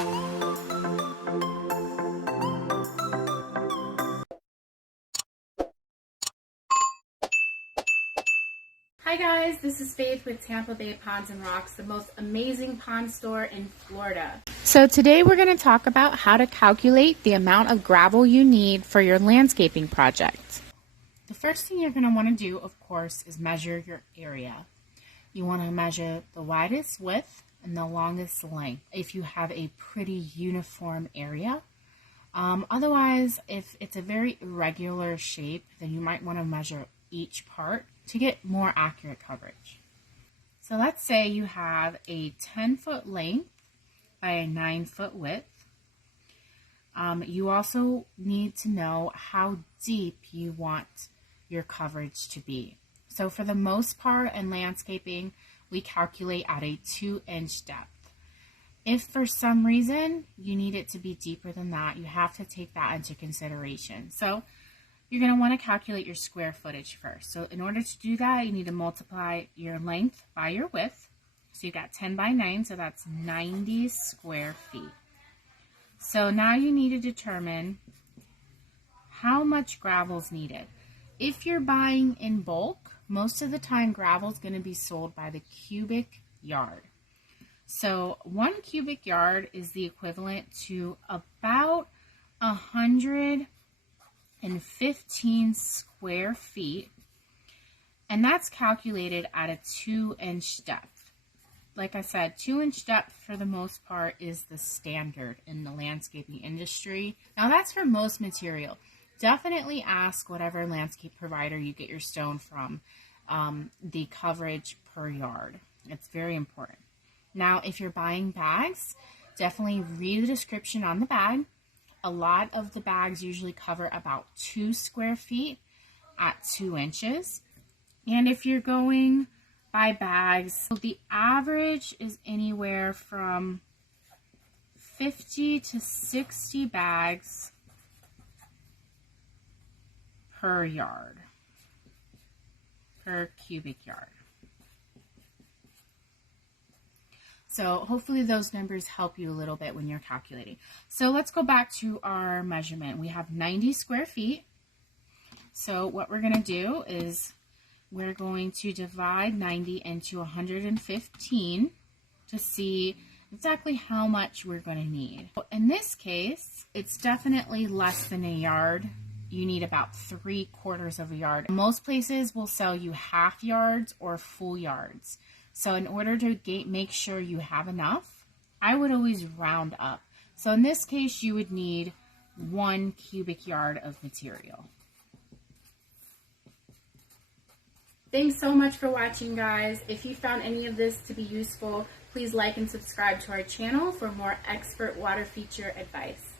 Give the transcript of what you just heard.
Hi guys, this is Faith with Tampa Bay Ponds and Rocks, the most amazing pond store in Florida. So today we're going to talk about how to calculate the amount of gravel you need for your landscaping project. The first thing you're going to want to do, of course, is measure your area. You want to measure the widest width and the longest length if you have a pretty uniform area. Otherwise, if it's a very irregular shape, then you might want to measure each part to get more accurate coverage. So let's say you have a 10-foot length by a 9-foot width. You also need to know how deep you want your coverage to be. So for the most part in landscaping, we calculate at a 2-inch depth. If for some reason you need it to be deeper than that, you have to take that into consideration. So you're going to want to calculate your square footage first. So in order to do that, you need to multiply your length by your width. So you got 10 by 9, so that's 90 square feet. So now you need to determine how much gravel is needed. If you're buying in bulk, most of the time gravel is going to be sold by the cubic yard. So 1 cubic yard is the equivalent to about 115 square feet, and that's calculated at a 2-inch depth. Like I said, 2-inch depth for the most part is the standard in the landscaping industry. Now that's for most material. Definitely ask whatever landscape provider you get your stone from the coverage per yard. It's very important. Now if you're buying bags, definitely read the description on the bag. A lot of the bags usually cover about 2 square feet at 2 inches. And if you're going by bags, the average is anywhere from 50 to 60 bags per yard, per cubic yard. So hopefully those numbers help you a little bit when you're calculating. So let's go back to our measurement. We have 90 square feet. So what we're going to do is we're going to divide 90 into 115 to see exactly how much we're going to need. In this case, it's definitely less than a yard. You need about 3/4 of a yard. Most places will sell you half yards or full yards. So in order to make sure you have enough, I would always round up. So in this case, you would need 1 cubic yard of material. Thanks so much for watching, guys. If you found any of this to be useful, please like and subscribe to our channel for more expert water feature advice.